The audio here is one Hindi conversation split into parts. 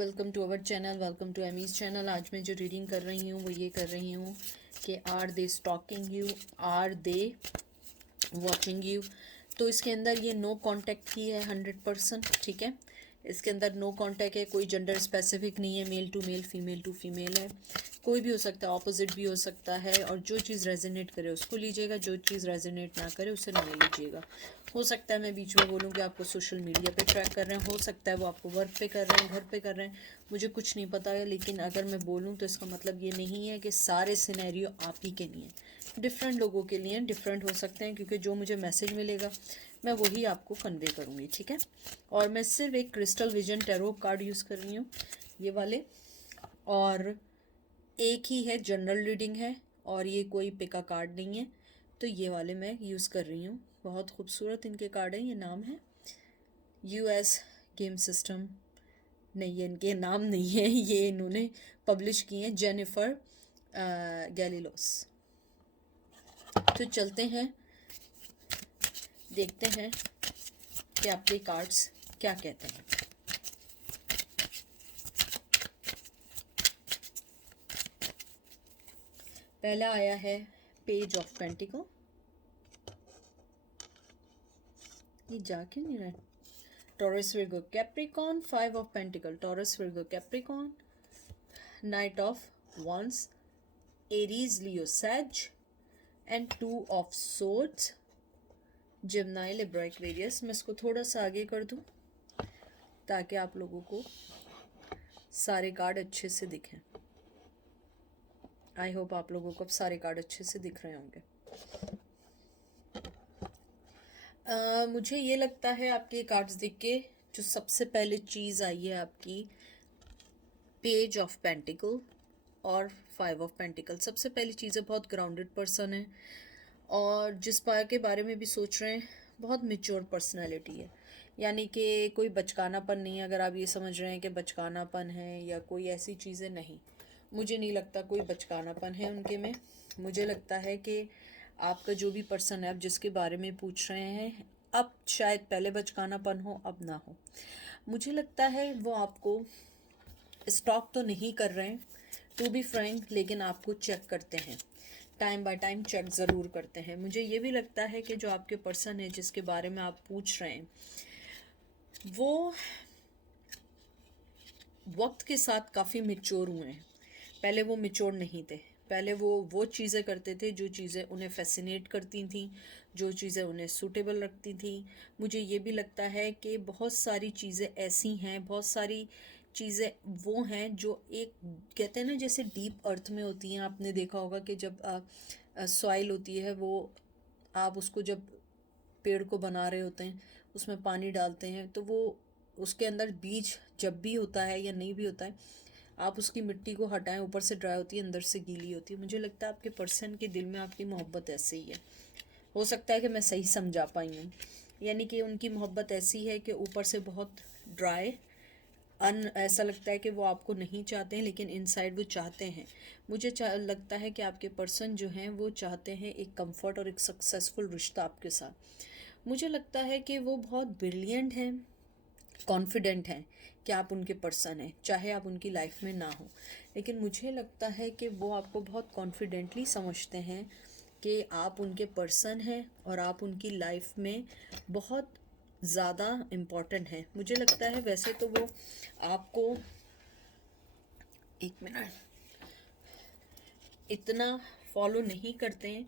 Welcome to our channel, welcome to Amy's channel. आज मैं जो रीडिंग कर रही हूँ वो ये कर रही हूँ कि are they stalking you, are they watching you. तो इसके अंदर ये नो कांटेक्ट की है 100%, ठीक है। इसके अंदर नो कांटेक्ट है, कोई जेंडर स्पेसिफिक नहीं है, मेल टू फीमेल है, कोई भी हो सकता है, ऑपोजिट भी हो सकता है। और जो चीज़ रेजोनेट करे उसको लीजिएगा, जो चीज़ रेजोनेट ना करे उसे नहीं लीजिएगा। हो सकता है मैं बीच में बोलूँ कि आपको सोशल मीडिया पे ट्रैक कर रहे हैं, हो सकता है वो आपको वर्क पे कर रहे हैं, घर पे कर रहे हैं, मुझे कुछ नहीं पता है। लेकिन अगर मैं बोलूँ तो इसका मतलब ये नहीं है कि सारे सिनेरियो आप ही के लिए, डिफरेंट लोगों के लिए डिफरेंट हो सकते हैं, क्योंकि जो मुझे मैसेज मिलेगा मैं वही आपको कन्वे करूँगी, ठीक है। और मैं सिर्फ एक crystal vision tarot card use कर रही हूँ, ये वाले, और एक ही है, जनरल रीडिंग है, और ये कोई पिका कार्ड नहीं है, तो ये वाले मैं यूज़ कर रही हूँ। बहुत खूबसूरत इनके कार्ड हैं। ये नाम है यूएस गेम सिस्टम, नहीं ये इनके नाम नहीं है, ये इन्होंने पब्लिश किए हैं, जेनिफर गैलिलोस। तो चलते हैं, देखते हैं कि आपके कार्ड्स क्या कहते हैं। पहला आया है पेज ऑफ पेंटिकल, ये जा क्यों नहीं रहा? Taurus Virgo Capricorn, 5 of pentacle, Taurus Virgo Capricorn, knight of wands, Aries Leo Sag, and 2 of swords, Gemini Libra Aquarius. मैं इसको थोड़ा सा आगे कर दूं ताकि आप लोगों को सारे कार्ड अच्छे से दिखें। आई होप आप लोगों को अब सारे कार्ड अच्छे से दिख रहे होंगे। मुझे ये लगता है आपके कार्ड्स देख के जो सबसे पहले चीज़ आई है आपकी पेज ऑफ पेंटिकल और 5 ऑफ पेंटिकल। सबसे पहली चीज़ है बहुत ग्राउंडेड पर्सन है, और जिस पाया के बारे में भी सोच रहे हैं बहुत मेच्योर पर्सनैलिटी है, यानी कि कोई बचकानापन नहीं है। अगर आप ये समझ रहे हैं कि बचकानापन है या कोई ऐसी चीज़ें, नहीं, मुझे नहीं लगता कोई बचकानापन है उनके में। मुझे लगता है कि आपका जो भी पर्सन है, आप जिसके बारे में पूछ रहे हैं, अब शायद पहले बचकानापन हो, अब ना हो। मुझे लगता है वो आपको स्टॉक तो नहीं कर रहे हैं, टू बी फ्रैंक, लेकिन आपको चेक करते हैं, टाइम बाय टाइम चेक ज़रूर करते हैं। मुझे ये भी लगता है कि जो आपके पर्सन है जिसके बारे में आप पूछ रहे हैं, वो वक्त के साथ काफ़ी मेच्योर हुए हैं। पहले वो मेच्योर नहीं थे, पहले वो चीज़ें करते थे जो चीज़ें उन्हें फैसिनेट करती थी, जो चीज़ें उन्हें सूटेबल रखती थी। मुझे ये भी लगता है कि बहुत सारी चीज़ें ऐसी हैं, बहुत सारी चीज़ें वो हैं जो एक, कहते हैं ना, जैसे डीप अर्थ में होती हैं। आपने देखा होगा कि जब सॉइल होती है, वो आप उसको जब पेड़ को बना रहे होते हैं उसमें पानी डालते हैं, तो वो उसके अंदर बीज जब भी होता है या नहीं भी होता है, आप उसकी मिट्टी को हटाएं, ऊपर से ड्राई होती है, अंदर से गीली होती है। मुझे लगता है आपके पर्सन के दिल में आपकी मोहब्बत ऐसे ही है। हो सकता है कि मैं सही समझा पाई हूँ, यानी कि उनकी मोहब्बत ऐसी है कि ऊपर से बहुत ड्राई, ऐसा लगता है कि वो आपको नहीं चाहते हैं, लेकिन इनसाइड वो चाहते हैं। मुझे लगता है कि आपके पर्सन जो हैं वो चाहते हैं एक कंफर्ट और एक सक्सेसफुल रिश्ता आपके साथ। मुझे लगता है कि वो बहुत ब्रिलियंट हैं, कॉन्फिडेंट हैं कि आप उनके पर्सन हैं, चाहे आप उनकी लाइफ में ना हो। लेकिन मुझे लगता है कि वो आपको बहुत कॉन्फिडेंटली समझते हैं कि आप उनके पर्सन हैं और आप उनकी लाइफ में बहुत ज़्यादा इम्पॉर्टेंट हैं। मुझे लगता है वैसे तो वो आपको, एक मिनट, इतना फॉलो नहीं करते हैं,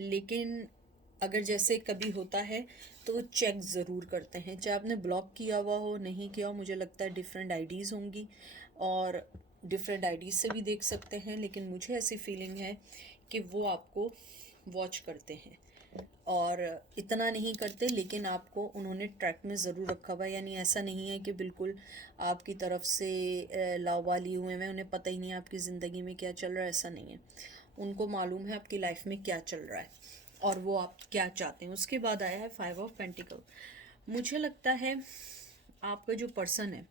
लेकिन अगर जैसे कभी होता है तो वो चेक ज़रूर करते हैं, चाहे आपने ब्लॉक किया हुआ हो, नहीं किया हो। मुझे लगता है डिफरेंट आईडीज़ होंगी और डिफरेंट आईडीज़ से भी देख सकते हैं, लेकिन मुझे ऐसी फीलिंग है कि वो आपको वॉच करते हैं, और इतना नहीं करते, लेकिन आपको उन्होंने ट्रैक में ज़रूर रखा हुआ है। यानी ऐसा नहीं है कि बिल्कुल आपकी तरफ से लावाली हुए हैं, उन्हें पता ही नहीं आपकी ज़िंदगी में क्या चल रहा है, ऐसा नहीं है। उनको मालूम है आपकी लाइफ में क्या चल रहा है और वो आप क्या चाहते हैं। उसके बाद आया है 5 ऑफ पेंटिकल। मुझे लगता है आपका जो पर्सन है,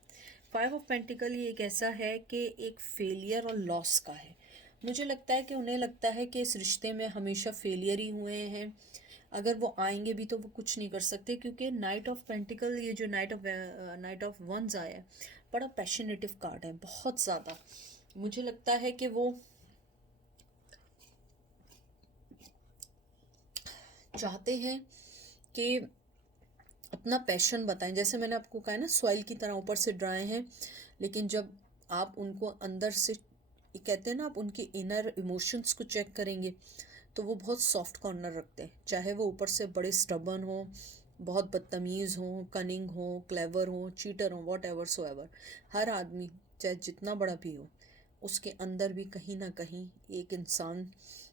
5 ऑफ पेंटिकल, ये एक ऐसा है कि एक फेलियर और लॉस का है। मुझे लगता है कि उन्हें लगता है कि इस रिश्ते में हमेशा फेलियर ही हुए हैं। अगर वो आएंगे भी तो वो कुछ नहीं कर सकते, क्योंकि नाइट ऑफ पेंटिकल, ये जो नाइट ऑफ वंस आया है, बड़ा पैशनेटिव कार्ड है, बहुत ज़्यादा। मुझे लगता है कि वो चाहते हैं कि अपना पैशन बताएं। जैसे मैंने आपको कहा है ना, सॉइल की तरह ऊपर से ड्राई हैं, लेकिन जब आप उनको अंदर से, कहते हैं ना, आप उनके इनर इमोशंस को चेक करेंगे तो वो बहुत सॉफ्ट कॉर्नर रखते हैं। चाहे वो ऊपर से बड़े स्टबर्न हो, बहुत बदतमीज़ हो, कनिंग हो, क्लेवर हो, चीटर हो, वॉट एवर सो एवर, हर आदमी चाहे जितना बड़ा भी हो, उसके अंदर भी कहीं ना कहीं एक इंसान,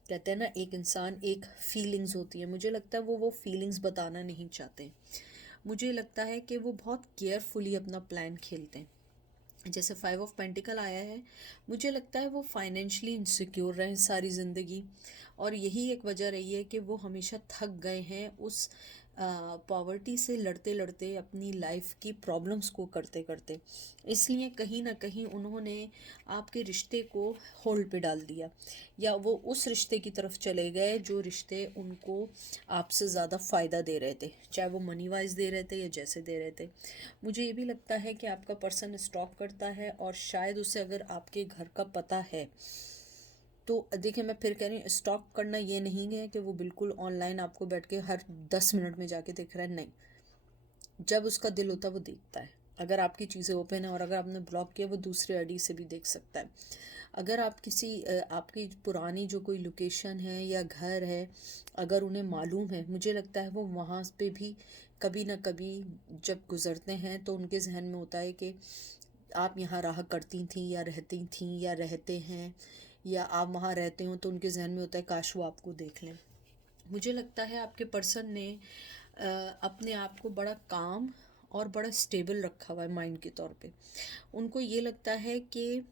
कहते हैं ना, एक इंसान, एक फीलिंग्स होती है। मुझे लगता है वो फीलिंग्स बताना नहीं चाहते। मुझे लगता है कि वो बहुत केयरफुली अपना प्लान खेलते हैं। जैसे 5 ऑफ पेंटिकल आया है, मुझे लगता है वो फाइनेंशियली इनसिक्योर रहे सारी ज़िंदगी, और यही एक वजह रही है कि वो हमेशा थक गए हैं उस पॉवर्टी से लड़ते लड़ते, अपनी लाइफ की प्रॉब्लम्स को करते करते। इसलिए कहीं ना कहीं उन्होंने आपके रिश्ते को होल्ड पे डाल दिया, या वो उस रिश्ते की तरफ चले गए जो रिश्ते उनको आपसे ज़्यादा फ़ायदा दे रहे थे, चाहे वो मनी वाइज दे रहे थे या जैसे दे रहे थे। मुझे ये भी लगता है कि आपका पर्सन स्टॉक करता है, और शायद उसे अगर आपके घर का पता है तो देखिए, मैं फिर कह रही हूँ, स्टॉक करना ये नहीं है कि वो बिल्कुल ऑनलाइन आपको बैठ के हर 10 मिनट में जाके देख रहा है, नहीं। जब उसका दिल होता है वो देखता है। अगर आपकी चीज़ें ओपन है और अगर आपने ब्लॉक किया, वो दूसरे आईडी से भी देख सकता है। अगर आप किसी आपकी पुरानी जो कोई लोकेशन है या घर है, अगर उन्हें मालूम है, मुझे लगता है वो वहाँ पे भी कभी ना कभी जब गुज़रते हैं तो उनके जहन में होता है कि आप यहाँ रहा करती थी या रहती थी या रहते हैं, या आप वहाँ रहते हो, तो उनके जहन में होता है काश वो आपको देख लें। मुझे लगता है आपके पर्सन ने अपने आप को बड़ा काम और बड़ा स्टेबल रखा हुआ है माइंड के तौर पे। उनको ये लगता है कि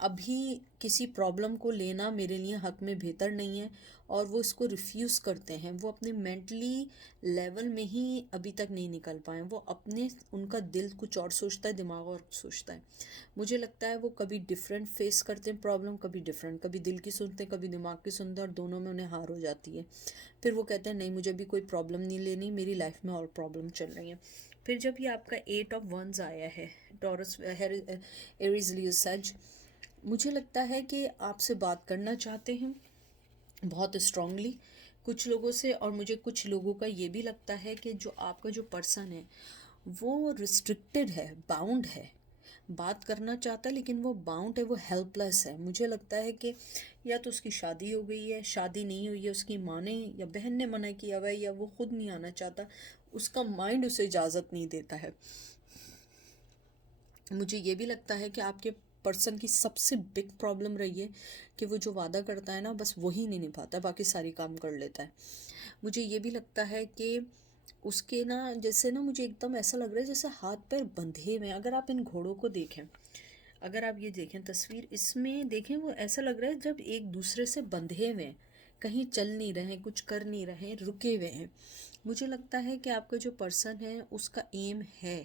अभी किसी प्रॉब्लम को लेना मेरे लिए हक में बेहतर नहीं है, और वो इसको रिफ्यूज़ करते हैं। वो अपने मेंटली लेवल में ही अभी तक नहीं निकल पाए। वो अपने, उनका दिल कुछ और सोचता है, दिमाग और सोचता है। मुझे लगता है वो कभी डिफरेंट फेस करते हैं प्रॉब्लम, कभी डिफरेंट, कभी दिल की सुनते हैं, कभी दिमाग की सुनते हैं, और दोनों में उन्हें हार हो जाती है। फिर वो कहते हैं नहीं, मुझे अभी कोई प्रॉब्लम नहीं लेनी, मेरी लाइफ में और प्रॉब्लम चल रही है। फिर जब ये आपका 8 ऑफ वंस आया है, टॉरस, एरीज, लियो, सज, मुझे लगता है कि आपसे बात करना चाहते हैं बहुत स्ट्रांगली कुछ लोगों से, और मुझे कुछ लोगों का ये भी लगता है कि जो आपका जो पर्सन है वो रिस्ट्रिक्टेड है, बाउंड है। बात करना चाहता है लेकिन वो बाउंड है, वो हेल्पलेस है। मुझे लगता है कि या तो उसकी शादी हो गई है, शादी नहीं हुई है, उसकी माँ ने या बहन ने मना किया हुआ है, या वो खुद नहीं आना चाहता, उसका माइंड उसे इजाज़त नहीं देता है। मुझे ये भी लगता है कि आपके पर्सन की सबसे बिग प्रॉब्लम रही है कि वो जो वादा करता है ना, बस वही नहीं निभाता, बाकी सारी काम कर लेता है। मुझे ये भी लगता है कि उसके ना, जैसे ना, मुझे एकदम ऐसा लग रहा है जैसे हाथ पैर बंधे हुए हैं। अगर आप इन घोड़ों को देखें, अगर आप ये देखें तस्वीर, इसमें देखें, वो ऐसा लग रहा है जब एक दूसरे से बंधे हुए हैं, कहीं चल नहीं रहे, कुछ कर नहीं रहे, रुके हुए हैं। मुझे लगता है कि आपका जो पर्सन है उसका एम है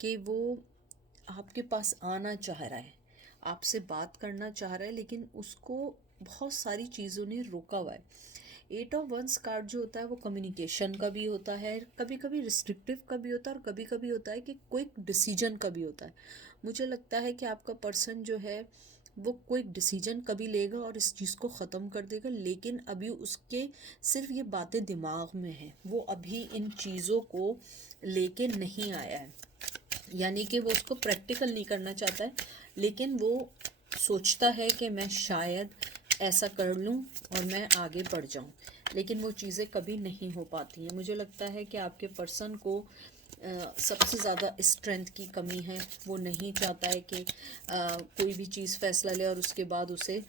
कि वो आपके पास आना चाह रहा है, आपसे बात करना चाह रहा है, लेकिन उसको बहुत सारी चीज़ों ने रोका हुआ है। 8 ऑफ वंस कार्ड जो होता है वो कम्युनिकेशन का भी होता है, कभी कभी रिस्ट्रिक्टिव का भी होता है, और कभी कभी होता है कि क्विक डिसीजन का भी होता है। मुझे लगता है कि आपका पर्सन जो है वो क्विक डिसीजन कभी लेगा और इस चीज़ को ख़त्म कर देगा, लेकिन अभी उसके सिर्फ ये बातें दिमाग में हैं, वो अभी इन चीज़ों को लेके नहीं आया है। यानी कि वो उसको प्रैक्टिकल नहीं करना चाहता है, लेकिन वो सोचता है कि मैं शायद ऐसा कर लूँ और मैं आगे बढ़ जाऊँ, लेकिन वो चीज़ें कभी नहीं हो पाती हैं। मुझे लगता है कि आपके पर्सन को सबसे ज़्यादा स्ट्रेंथ की कमी है। वो नहीं चाहता है कि कोई भी चीज़ फ़ैसला ले और उसके बाद उसे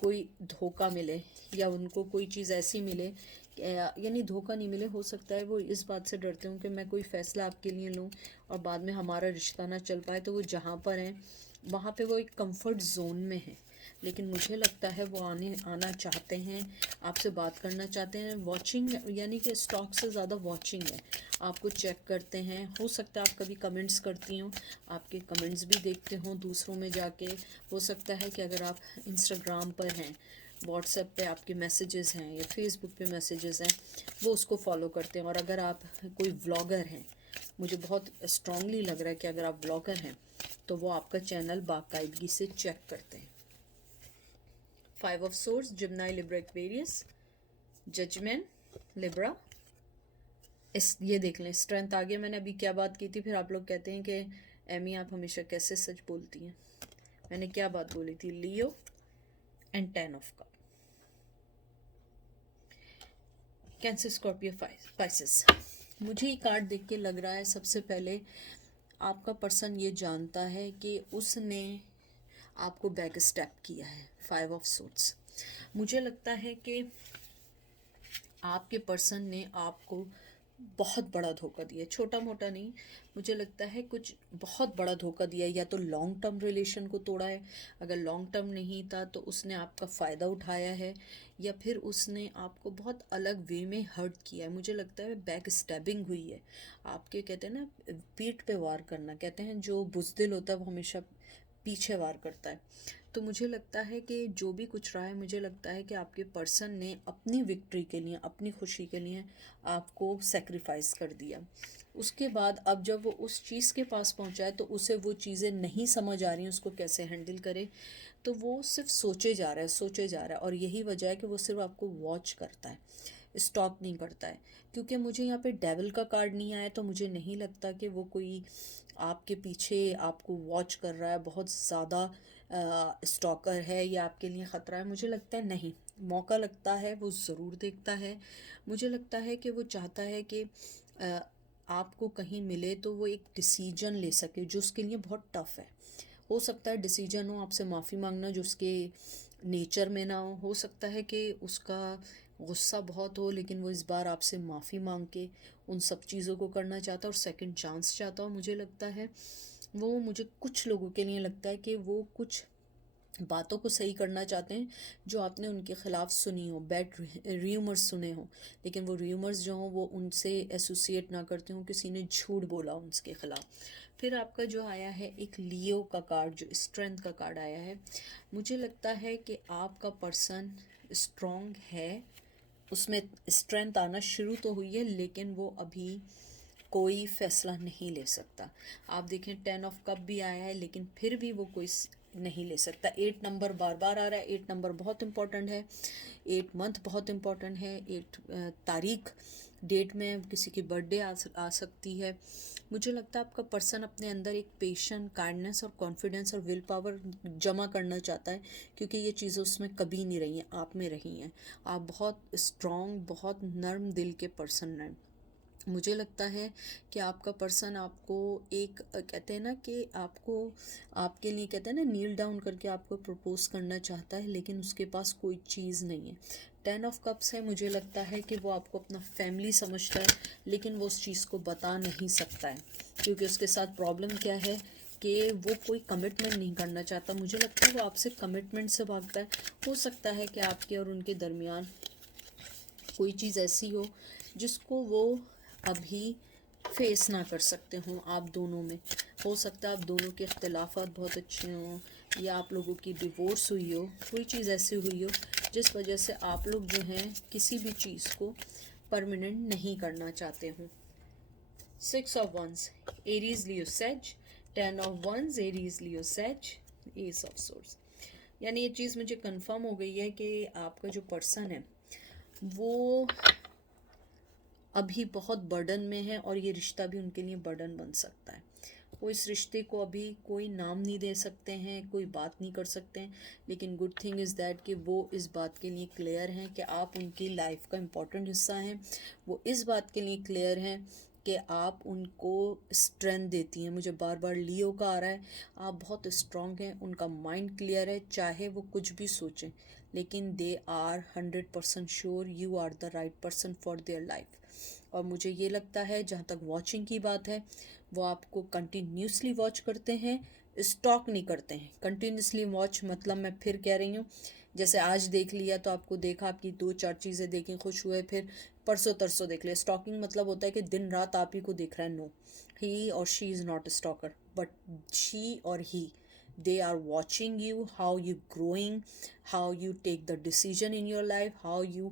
कोई धोखा मिले, या उनको कोई चीज़ ऐसी मिले, यानी धोखा नहीं मिले। हो सकता है वो इस बात से डरते हों कि मैं कोई फ़ैसला आपके लिए लूँ और बाद में हमारा रिश्ता ना चल पाए, तो वो जहाँ पर हैं वहाँ पे वो एक कंफर्ट जोन में है। लेकिन मुझे लगता है वो आना चाहते हैं, आपसे बात करना चाहते हैं। वॉचिंग, यानी कि स्टॉक से ज़्यादा वॉचिंग है, आपको चेक करते हैं। हो सकता है आप कभी कमेंट्स करती हों, आपके कमेंट्स भी देखते हों दूसरों में जाके। हो सकता है कि अगर आप इंस्टाग्राम पर हैं, व्हाट्सएप पे आपके मैसेजेस हैं, या फेसबुक पे मैसेजेस हैं, वो उसको फॉलो करते हैं। और अगर आप कोई व्लॉगर हैं, मुझे बहुत स्ट्रांगली लग रहा है कि अगर आप व्लॉगर हैं तो वो आपका चैनल बाकायदगी से चेक करते हैं। 5 of swords, Gemini, Libra, Aquarius, judgement, Libra. ये देख लें, स्ट्रेंथ आ गया। मैंने अभी क्या बात की थी, फिर आप लोग कहते हैं कि एमी आप हमेशा कैसे सच बोलती हैं। मैंने क्या बात बोली थी? Leo and 10 of cup. Cancer, Scorpio, Pisces. मुझे ये कार्ड देख के लग रहा है सबसे पहले आपका पर्सन ये जानता है कि उसने आपको बैक स्टेप किया है। 5 ऑफ सोर्ड्स। मुझे लगता है कि आपके पर्सन ने आपको बहुत बड़ा धोखा दिया, छोटा मोटा नहीं। मुझे लगता है कुछ बहुत बड़ा धोखा दिया है। या तो लॉन्ग टर्म रिलेशन को तोड़ा है, अगर लॉन्ग टर्म नहीं था तो उसने आपका फ़ायदा उठाया है, या फिर उसने आपको बहुत अलग वे में हर्ट किया है। मुझे लगता है बैक स्टैबिंग हुई है आपके। कहते हैं ना पीठ पे वार करना, कहते हैं जो बुज़दिल होता है वो हमेशा पीछे वार करता है। तो मुझे लगता है कि जो भी कुछ रहा है, मुझे लगता है कि आपके पर्सन ने अपनी विक्ट्री के लिए, अपनी खुशी के लिए आपको सेक्रीफाइस कर दिया। उसके बाद अब जब वो उस चीज़ के पास पहुंचा है तो उसे वो चीज़ें नहीं समझ आ रही हैं उसको कैसे हैंडल करे, तो वो सिर्फ सोचे जा रहा है, सोचे जा रहा है। और यही वजह है कि वो सिर्फ आपको वॉच करता है, स्टॉक नहीं करता है। क्योंकि मुझे यहाँ पे डेविल का कार्ड नहीं आया, तो मुझे नहीं लगता कि वो कोई आपके पीछे आपको वॉच कर रहा है, बहुत ज़्यादा स्टॉकर है या आपके लिए ख़तरा है। मुझे लगता है नहीं, मौका लगता है वो ज़रूर देखता है। मुझे लगता है कि वो चाहता है कि आपको कहीं मिले तो वो एक डिसीजन ले सके जो उसके लिए बहुत टफ़ है। हो सकता है डिसीजन हो आपसे माफ़ी मांगना जो उसके नेचर में ना हो सकता है कि उसका गुस्सा बहुत हो, लेकिन वो इस बार आपसे माफ़ी मांग के उन सब चीज़ों को करना चाहता है और सेकंड चांस चाहता हो। मुझे लगता है वो, मुझे कुछ लोगों के लिए लगता है कि वो कुछ बातों को सही करना चाहते हैं जो आपने उनके ख़िलाफ़ सुनी हो, बैड र्यूमर्स सुने हो, लेकिन वो र्यूमर्स जो हों वो उनसे एसोसिएट ना करते हों, किसी ने झूठ बोला उनके ख़िलाफ़। फिर आपका जो आया है एक लियो का कार्ड, जो स्ट्रेंथ का कार्ड आया है। मुझे लगता है कि आपका पर्सन स्ट्रॉन्ग है, उसमें स्ट्रेंथ आना शुरू तो हुई है, लेकिन वो अभी कोई फैसला नहीं ले सकता। आप देखें 10 ऑफ कप भी आया है, लेकिन फिर भी वो कोई नहीं ले सकता। 8 नंबर बार बार आ रहा है। 8 नंबर बहुत इंपॉर्टेंट है, 8 मंथ बहुत इंपॉर्टेंट है। 8 तारीख डेट में किसी की बर्थडे आ सकती है। मुझे लगता है आपका पर्सन अपने अंदर एक पेशेंस, काइंडनेस और कॉन्फिडेंस और विल पावर जमा करना चाहता है, क्योंकि ये चीज़ें उसमें कभी नहीं रही हैं, आप में रही हैं। आप बहुत स्ट्रॉन्ग, बहुत नर्म दिल के पर्सन हैं। मुझे लगता है कि आपका पर्सन आपको एक कहते हैं ना कि आपको, आपके लिए कहते हैं ना नील डाउन करके आपको प्रपोज करना चाहता है, लेकिन उसके पास कोई चीज़ नहीं है। 10 ऑफ कप्स है। मुझे लगता है कि वो आपको अपना फैमिली समझता है, लेकिन वो उस चीज़ को बता नहीं सकता है, क्योंकि उसके साथ प्रॉब्लम क्या है कि वो कोई कमिटमेंट नहीं करना चाहता। मुझे लगता है वो आपसे कमिटमेंट से भागता है। हो सकता है कि आपके और उनके दरमियान कोई चीज़ ऐसी हो जिसको वो अभी फेस ना कर सकते हों आप दोनों में। हो सकता है आप दोनों के इख्तिलाफ़ात बहुत अच्छे हों, या आप लोगों की डिवोर्स हुई हो, कोई चीज़ ऐसी हुई हो जिस वजह से आप लोग जो हैं किसी भी चीज़ को परमानेंट नहीं करना चाहते हों। 6 of wands, Aries, Leo, sage. 10 of wands, Aries, Leo, sage, ace of swords. यानी ये चीज़ मुझे कंफर्म हो गई है कि आपका जो पर्सन है वो अभी बहुत बर्डन में है, और ये रिश्ता भी उनके लिए बर्डन बन सकता है। वो इस रिश्ते को अभी कोई नाम नहीं दे सकते हैं, कोई बात नहीं कर सकते हैं, लेकिन गुड थिंग इज़ दैट कि वो इस बात के लिए क्लियर हैं कि आप उनकी लाइफ का इम्पोर्टेंट हिस्सा हैं। वो इस बात के लिए क्लियर हैं कि आप उनको स्ट्रेंथ देती हैं। मुझे बार बार लियो का आ रहा है, आप बहुत स्ट्रॉन्ग हैं, उनका माइंड क्लियर है, चाहे वो कुछ भी सोचें, लेकिन they are 100% sure you are the right person for their life. और मुझे ये लगता है जहाँ तक वॉचिंग की बात है, वो आपको कंटिन्यूसली वॉच करते हैं, स्टॉक नहीं करते हैं। कंटिन्यूसली वॉच मतलब मैं फिर कह रही हूँ, जैसे आज देख लिया तो आपको देखा, आपकी 2-4 चीज़ें देखी, खुश हुए, फिर परसों तरसों देख लिया। स्टॉकिंग मतलब होता है कि दिन रात आप ही को देख रहा है। नो, ही और she is not a stalker, but she और ही, they are watching you, how you growing, how you take the decision in your life, how you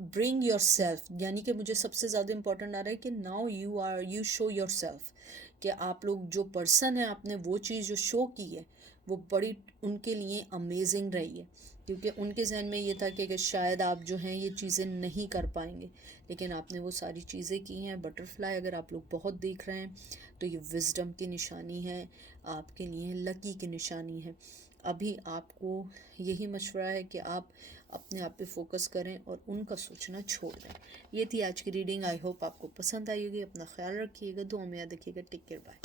bring yourself। यानी कि मुझे सबसे ज़्यादा इम्पोर्टेंट आ रहा है कि now you are, you show yourself, कि आप लोग जो पर्सन है आपने वो चीज़ जो शो की है वो बड़ी उनके लिए अमेजिंग रही है, क्योंकि उनके जहन में ये था कि शायद आप जो हैं ये चीज़ें नहीं कर पाएंगे, लेकिन आपने वो सारी चीज़ें की हैं। बटरफ्लाई अगर आप लोग बहुत देख रहे हैं तो ये विजडम की निशानी है, आपके लिए लकी की निशानी है। अभी आपको यही मशवरा है कि आप अपने आप पे फोकस करें और उनका सोचना छोड़ दें। ये थी आज की रीडिंग। आई होप आपको पसंद आई होगी। अपना ख्याल रखिएगा, दुआ में याद रखिएगा। Take care, bye.